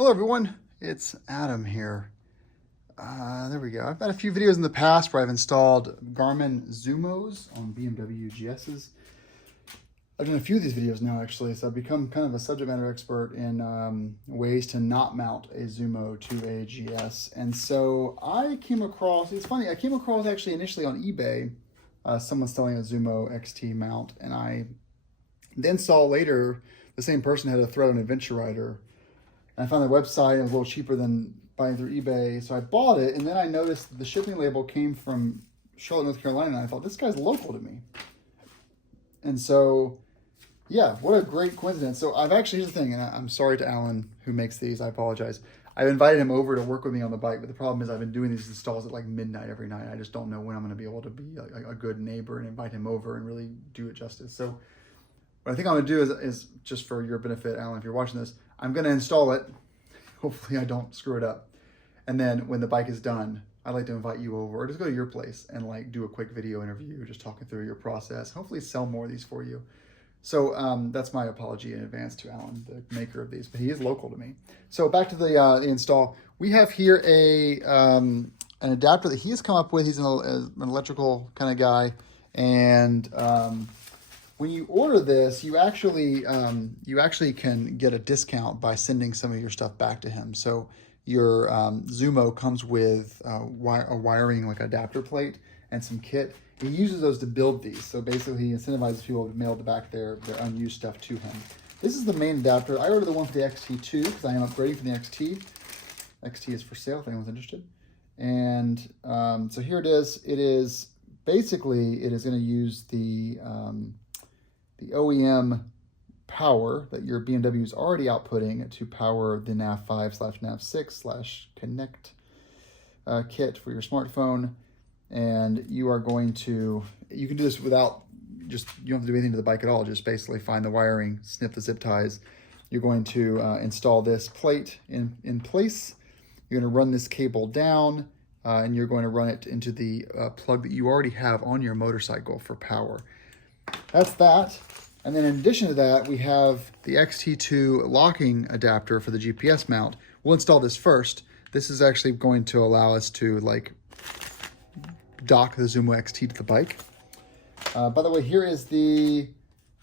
Hello everyone, it's Adam here. There we go. I've got a few videos in the past where I've installed Garmin Zumos on BMW GSs. I've done a few of these videos now actually, so I've become kind of a subject matter expert in ways to not mount a Zumo to a GS. And so I came across, it's funny, I came across actually initially on eBay, someone selling a Zumo XT mount, and I then saw later the same person had a thread on Adventure Rider. I found their website, and it was a little cheaper than buying through eBay, so I bought it, and then I noticed the shipping label came from Charlotte, North Carolina, and I thought, this guy's local to me. And so, yeah, what a great coincidence. So I've actually, here's the thing, and I'm sorry to Alan who makes these, I apologize. I've invited him over to work with me on the bike, but the problem is I've been doing these installs at like midnight every night. I just don't know when I'm going to be able to be a good neighbor and invite him over and really do it justice. So what I think I'm going to do is just for your benefit, Alan, if you're watching this, I'm going to install it. Hopefully I don't screw it up. And then when the bike is done, I'd like to invite you over or just go to your place and like do a quick video interview, just talking through your process, hopefully sell more of these for you. So that's my apology in advance to Alan, the maker of these, but he is local to me. So back to the install. We have here an adapter that he has come up with. He's an electrical kind of guy. And when you order this, you actually can get a discount by sending some of your stuff back to him. So your Zumo comes with a wiring, like adapter plate and some kit. He uses those to build these. So basically he incentivizes people to mail back their unused stuff to him. This is the main adapter. I ordered the one for the XT2 because I am upgrading from the XT. XT is for sale if anyone's interested. And so here it is. It is basically, it is going to use the OEM power that your BMW is already outputting to power the nav5/nav6/Connect kit for your smartphone. And you are going to, you can do this without you don't have to do anything to the bike at all. Just basically find the wiring, snip the zip ties. You're going to install this plate in place. You're going to run this cable down and you're going to run it into the plug that you already have on your motorcycle for power. That's that. And then in addition to that, we have the XT2 locking adapter for the GPS mount. We'll install this first. This is actually going to allow us to like dock the Zumo XT to the bike. By the way, here is the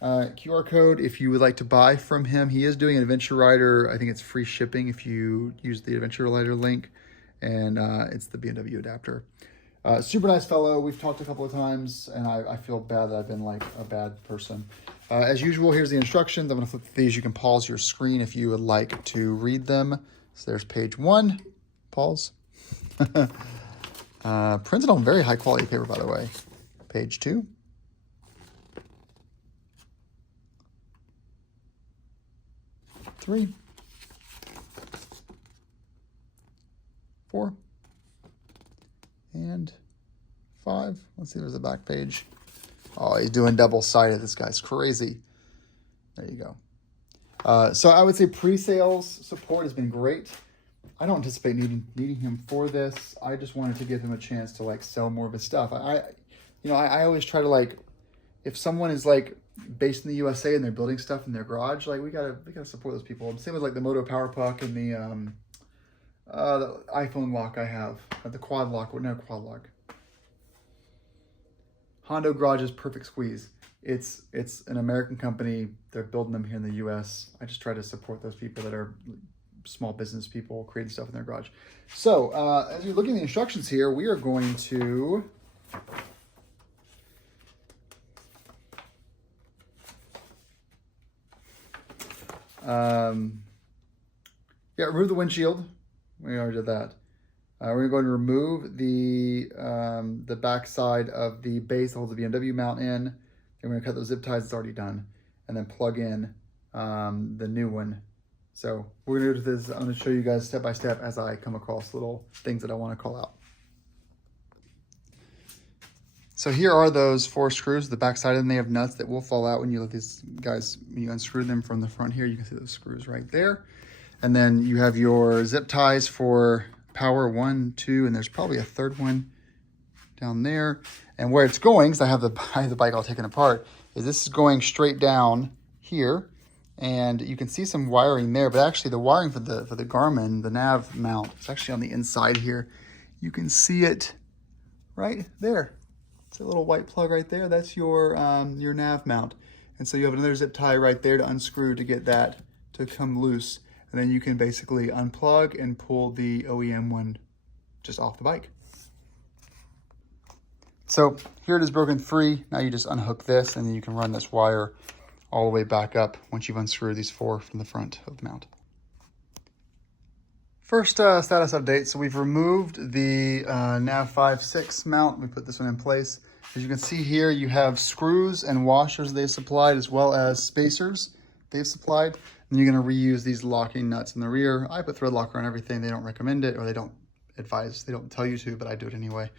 QR code if you would like to buy from him. He is doing an Adventure Rider. I think it's free shipping if you use the Adventure Rider link. And it's the BMW adapter. Super nice fellow. We've talked a couple of times, and I feel bad that I've been like a bad person. As usual, here's the instructions. I'm going to flip these. You can pause your screen if you would like to read them. So there's page 1. Pause. Printed on very high quality paper, by the way. Page 2. Three. 4. And 5. Let's see, there's a back page. Oh, he's doing double-sided. This guy's crazy. There you go. So I would say pre-sales support has been great. I don't anticipate needing him for this. I just wanted to give him a chance to like sell more of his stuff. I always try to like, if someone is like based in the USA and they're building stuff in their garage, like we gotta support those people. Same with like the Moto Power Puck and the iPhone lock I have, the quad lock, quad lock. Hondo Garage is Perfect Squeeze. It's an American company. They're building them here in the US. I just try to support those people that are small business people creating stuff in their garage. So as you're looking at the instructions here, we are going to remove the windshield. We already did that. We're going to remove the back side of the base that holds the BMW mount in. Then we're going to cut those zip ties. It's already done. And then plug in the new one. So we're going to do this. I'm going to show you guys step by step as I come across little things that I want to call out. So here are those 4 screws, the back side of them. They have nuts that will fall out when you let these guys, when you unscrew them from the front here. You can see those screws right there. And then you have your zip ties for power 1, 2, and there's probably a third one down there. And where it's going, because I have the bike all taken apart, is this is going straight down here. And you can see some wiring there, but actually the wiring for the Garmin, the nav mount, it's actually on the inside here. You can see it right there. It's a little white plug right there. That's your nav mount. And so you have another zip tie right there to unscrew to get that to come loose. And then you can basically unplug and pull the OEM one just off the bike. So here it is broken free. Now you just unhook this and then you can run this wire all the way back up once you've unscrewed these 4 from the front of the mount. First status update. So we've removed the Nav 5.6 mount. We put this one in place. As you can see here, you have screws and washers they've supplied, as well as spacers they've supplied. And you're going to reuse these locking nuts in the rear. I put thread locker on everything. They don't recommend it, or they don't advise. They don't tell you to, but I do it anyway.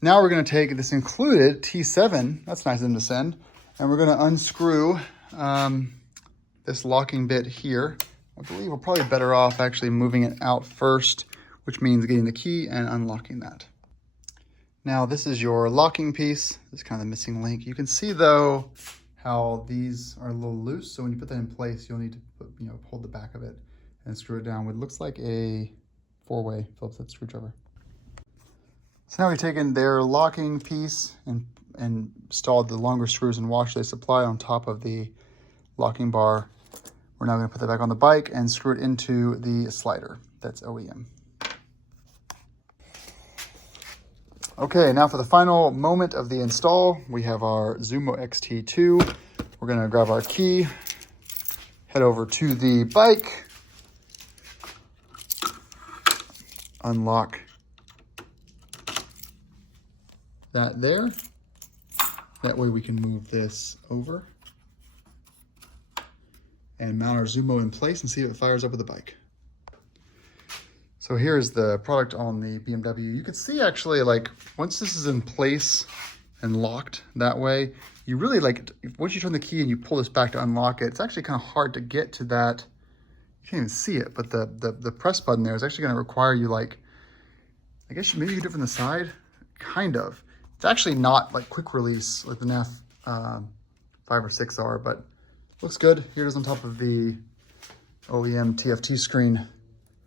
Now we're going to take this included T7. That's nice of them to send. And we're going to unscrew this locking bit here. I believe we're probably better off actually moving it out first, which means getting the key and unlocking that. Now this is your locking piece. This is kind of the missing link. You can see though how these are a little loose. So when you put that in place, you'll need to hold the back of it and screw it down with, looks like a 4-way Phillips head screwdriver. So now we've taken their locking piece and installed the longer screws and washer they supply on top of the locking bar. We're now going to put that back on the bike and screw it into the slider. That's OEM. Okay, now for the final moment of the install, we have our Zumo XT2. We're going to grab our key, head over to the bike, unlock that there. That way we can move this over and mount our Zumo in place and see if it fires up with the bike. So here's the product on the BMW. You can see actually, like, once this is in place and locked that way, you really, like, once you turn the key and you pull this back to unlock it, it's actually kind of hard to get to that. You can't even see it, but the press button there is actually going to require you, like, I guess maybe you do it from the side, kind of. It's actually not like quick release like the Nav 5 or 6 are, but looks good. Here it is on top of the OEM TFT screen.